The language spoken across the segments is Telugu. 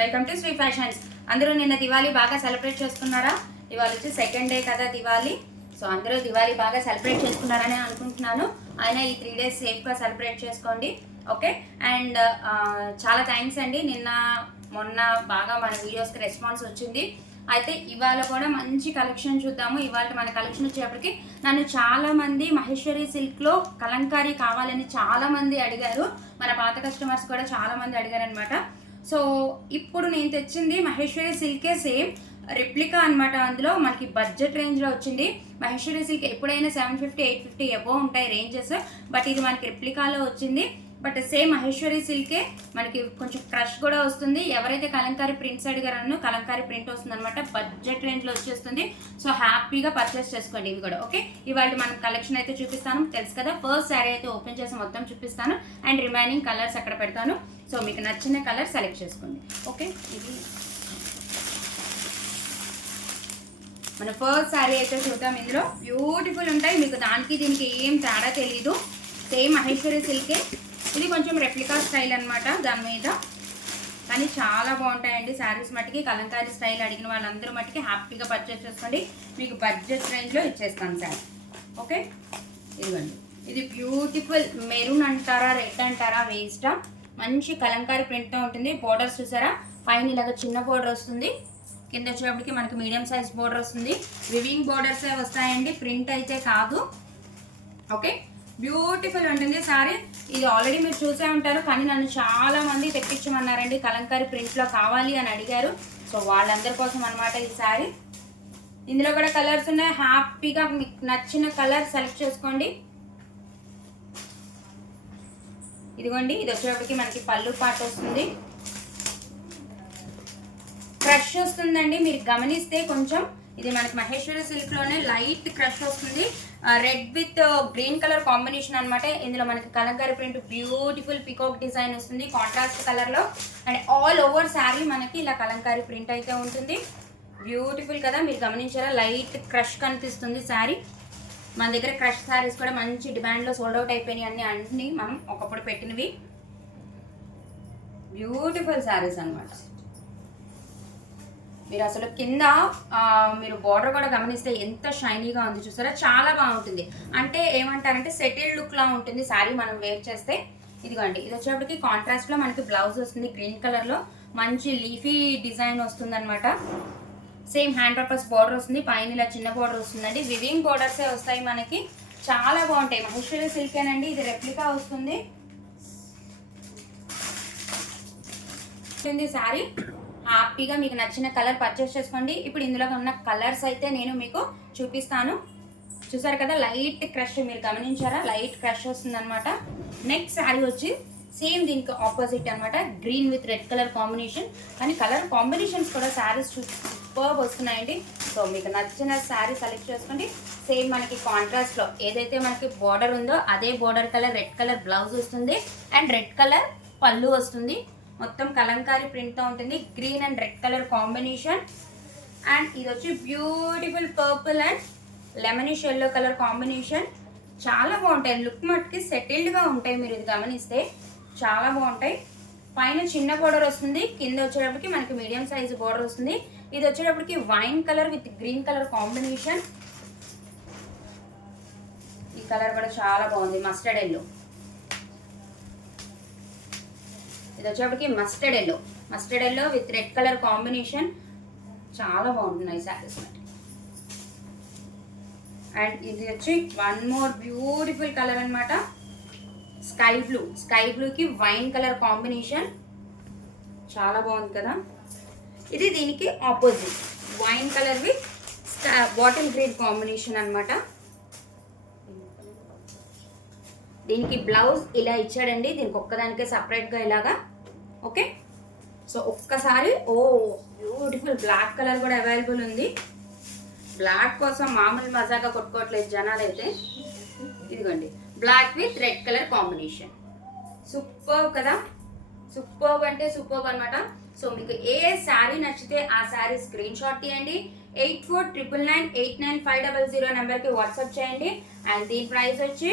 Welcome to Shri fashions. అందరూ నిన్న దివాళీ బాగా సెలబ్రేట్ చేసుకున్నారా? ఇవాళ వచ్చి సెకండ్ డే కదా దివాళీ. సో అందరూ దివాళీ బాగా సెలబ్రేట్ చేసుకున్నారని అనుకుంటున్నాను. అయినా ఈ 3 days సేఫ్గా సెలబ్రేట్ చేసుకోండి, ఓకే? అండ్ చాలా థ్యాంక్స్ అండి, నిన్న మొన్న బాగా మన వీడియోస్కి రెస్పాన్స్ వచ్చింది. అయితే ఇవాళ కూడా మంచి కలెక్షన్ చూద్దాము. ఇవాళ మన కలెక్షన్ వచ్చేప్పటికి నన్ను చాలామంది మహేశ్వరి సిల్క్లో కలంకారీ కావాలని చాలామంది అడిగారు. మన పాత కస్టమర్స్ కూడా చాలామంది అడిగారు అనమాట. సో ఇప్పుడు నేను తెచ్చింది మహేశ్వరి సిల్కే, సేమ్ రిప్లికా అనమాట. అందులో మనకి బడ్జెట్ రేంజ్లో వచ్చింది. మహేశ్వరి సిల్క్ ఎప్పుడైనా 750, 850 అబోవ్ ఉంటాయి రేంజెస్, బట్ ఇది మనకి రిప్లికాలో వచ్చింది. బట్ సేమ్ మహేశ్వరి సిల్కే, మనకి కొంచెం క్రష్ కూడా వస్తుంది. ఎవరైతే కలంకారీ ప్రింట్స్ అడిగారో కలంకారీ ప్రింట్ వస్తుంది అనమాట. బడ్జెట్ రేంజ్లో వచ్చేస్తుంది. సో హ్యాపీగా పర్చేస్ చేసుకోండి ఇవి కూడా, ఓకే? ఇవాళ మనం కలెక్షన్ అయితే చూపిస్తాను, తెలుసు కదా. ఫస్ట్ శారీ అయితే ఓపెన్ చేసి మొత్తం చూపిస్తాను అండ్ రిమైనింగ్ కలర్స్ అక్కడ పెడతాను. సో మీకు నచ్చిన కలర్ సెలెక్ట్ చేసుకోండి, ఓకే? ఇది మన ఫస్ట్ శారీ అయితే చూద్దాం. ఇందులో బ్యూటిఫుల్ ఉంటాయి, మీకు దానికి దీనికి ఏం తేడా తెలీదు. సేమ్ మహేశ్వరి సిల్కే, ఇది కొంచెం రెప్లికా స్టైల్ అనమాట దాని మీద, కానీ చాలా బాగుంటాయండి శారీస్. మట్టికి కలంకారీ స్టైల్ అడిగిన వాళ్ళందరూ మట్టికి హ్యాపీగా పర్చేస్ చేసుకోండి. మీకు బడ్జెట్ రేంజ్లో ఇచ్చేస్తాను శారీ, ఓకే? ఇదిగోండి, ఇది బ్యూటిఫుల్ మెరూన్ అంటారా రెడ్ అంటారా వేస్టా, మంచి కలంకారీ ప్రింట్తో ఉంటుంది. బోర్డర్స్ చూసారా, పైన ఇలాగ చిన్న బోర్డర్ వస్తుంది, కింద వచ్చేటప్పటికి మనకి మీడియం సైజ్ బోర్డర్ వస్తుంది. వివింగ్ బోర్డర్సే వస్తాయండి, ప్రింట్ అయితే కాదు, ఓకే? బ్యూటిఫుల్ ఉంటుంది శారీ. ఇది ఆల్రెడీ మీరు చూసే ఉంటారు, కానీ నన్ను చాలా మంది తెప్పించమన్నారండి, కలంకారీ ప్రింట్లో కావాలి అని అడిగారు. సో వాళ్ళందరి కోసం అనమాట ఈ శారీ. ఇందులో కూడా కలర్స్ ఉన్నాయి, హ్యాపీగా మీకు నచ్చిన కలర్ సెలెక్ట్ చేసుకోండి. ఇదిగోండి, ఇది వచ్చేటప్పటికి మనకి పళ్ళు పాట వస్తుంది, క్రష్ వస్తుందండి. మీరు గమనిస్తే కొంచెం ఇది మనకి మహేశ్వరి సిల్క్లోనే లైట్ క్రష్ వస్తుంది. Red with green colour combination అనమాట. ఇందులో మనకి Kalamkari print beautiful peacock design వస్తుంది కాంట్రాస్ట్ కలర్లో. అండ్ ఆల్ ఓవర్ శారీ మనకి ఇలా కలంకారీ ప్రింట్ అయితే ఉంటుంది. బ్యూటిఫుల్ కదా, మీరు గమనించారా, లైట్ క్రష్ కనిపిస్తుంది శారీ. మన దగ్గర క్రష్ శారీస్ కూడా మంచి డిమాండ్లో సోల్డ్ అవుట్ అయిపోయినాయి అన్ని మనం ఒకప్పుడు పెట్టినవి. బ్యూటిఫుల్ శారీస్ అనమాట. మీరు అసలు కింద మీరు బార్డర్ కూడా గమనిస్తే ఎంత షైనీగా ఉంది చూసారా, చాలా బాగుంటుంది. అంటే ఏమంటారంటే సెటిల్డ్ లుక్లా ఉంటుంది శారీ మనం వేర్ చేస్తే. ఇదిగోండి, ఇది వచ్చేప్పటికి కాంట్రాస్ట్లో మనకి బ్లౌజ్ వస్తుంది గ్రీన్ కలర్లో, మంచి లీఫీ డిజైన్ వస్తుంది అనమాట. సేమ్ హ్యాండ్ పర్పస్ బార్డర్ వస్తుంది, పైన ఇలా చిన్న బార్డర్ వస్తుందండి. వివింగ్ బార్డర్సే వస్తాయి మనకి, చాలా బాగుంటాయి. మహేశ్వరి సిల్కేనండి, ఇది రెప్లికా వస్తుంది శారీ. హ్యాపీగా మీకు నచ్చిన కలర్ పర్చేస్ చేసుకోండి. ఇప్పుడు ఇందులో ఉన్న కలర్స్ అయితే నేను మీకు చూపిస్తాను. చూసారు కదా, లైట్ క్రష్, మీరు గమనించారా, లైట్ క్రష్ వస్తుంది అనమాట. నెక్స్ట్ శారీ వచ్చి సేమ్ దీనికి ఆపోజిట్ అనమాట, green with red colour combination. కానీ కలర్ కాంబినేషన్స్ కూడా శారీస్ సూపర్బ్ వస్తున్నాయండి. సో మీకు నచ్చిన శారీ సెలెక్ట్ చేసుకోండి. సేమ్ మనకి కాంట్రాస్ట్లో ఏదైతే మనకి బార్డర్ ఉందో అదే border colour red colour blouse వస్తుంది అండ్ రెడ్ కలర్ పళ్ళు వస్తుంది. మొత్తం కలంకారీ ప్రింట్తో ఉంటుంది, green and red colour combination. And ఇది వచ్చి beautiful purple and lemonish yellow colour combination. చాలా బాగుంటాయి, లుక్ మట్టుకి సెటిల్డ్గా ఉంటాయి. మీరు ఇది గమనిస్తే చాలా బాగుంటాయి. పైన చిన్న బోర్డర్ వస్తుంది, కింద వచ్చేటప్పటికి మనకి మీడియం సైజ్ బోర్డర్ వస్తుంది. ఇది వచ్చేటప్పటికి wine colour with green colour combination. ఈ కలర్ కూడా చాలా బాగుంది, మస్టర్డ్ ఎల్లో. ఇది వచ్చేప్పటికి mustard yellow with red colour combination. చాలా బాగుంటున్నాయి శారీస్. అండ్ ఇది వచ్చి వన్ మోర్ బ్యూటిఫుల్ కలర్ అనమాట, స్కై బ్లూకి వైన్ కలర్ కాంబినేషన్. చాలా బాగుంది కదా. ఇది దీనికి opposite wine colour with bottle green combination అనమాట. దీనికి బ్లౌజ్ ఇలా ఇచ్చాడండి, దీనికి ఒక్కదానికే సపరేట్గా ఇలాగా, ఓకే? సో ఒక్కసారి బ్యూటిఫుల్ బ్లాక్ కలర్ కూడా అవైలబుల్ ఉంది. బ్లాక్ కోసం మామూలు మజాగా కొట్టుకోవట్లేదు జనాలు అయితే. ఇదిగోండి, black with red colour combination. Super కదా, సూపర్ అంటే సూపర్ అనమాట. సో మీకు ఏ శారీ నచ్చితే ఆ శారీ స్క్రీన్ షాట్ తీయండి. 8499989500 నెంబర్కి వాట్సాప్ చేయండి. అండ్ దీని ప్రైస్ వచ్చి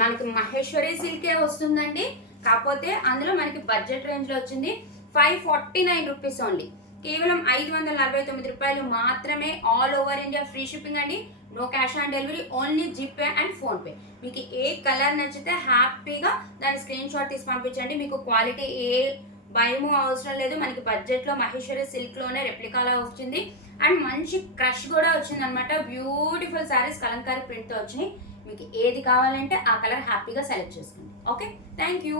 మనకి మహేశ్వరి సిల్కే వస్తుందండి, కాకపోతే అందులో మనకి బడ్జెట్ రేంజ్లో వచ్చింది. 549 రూపీస్ ఓన్లీ. కేవలం 549 రూపాయలు మాత్రమే. All over India free shipping అండి. No cash on delivery, only GPay and PhonePe. మీకు ఏ కలర్ నచ్చితే హ్యాపీగా దాని స్క్రీన్ షాట్ తీసి పంపించండి. మీకు క్వాలిటీ ఏ భయము అవసరం లేదు. మనకి బడ్జెట్లో మహేశ్వరి సిల్క్లోనే రెప్లికాలా వచ్చింది అండ్ మంచి క్రష్ కూడా వచ్చింది అనమాట. బ్యూటిఫుల్ శారీస్ కలంకారీ ప్రింట్తో వచ్చినాయి. మీకు ఏది కావాలంటే ఆ కలర్ హ్యాపీగా సెలెక్ట్ చేసుకోండి. Okay, thank you.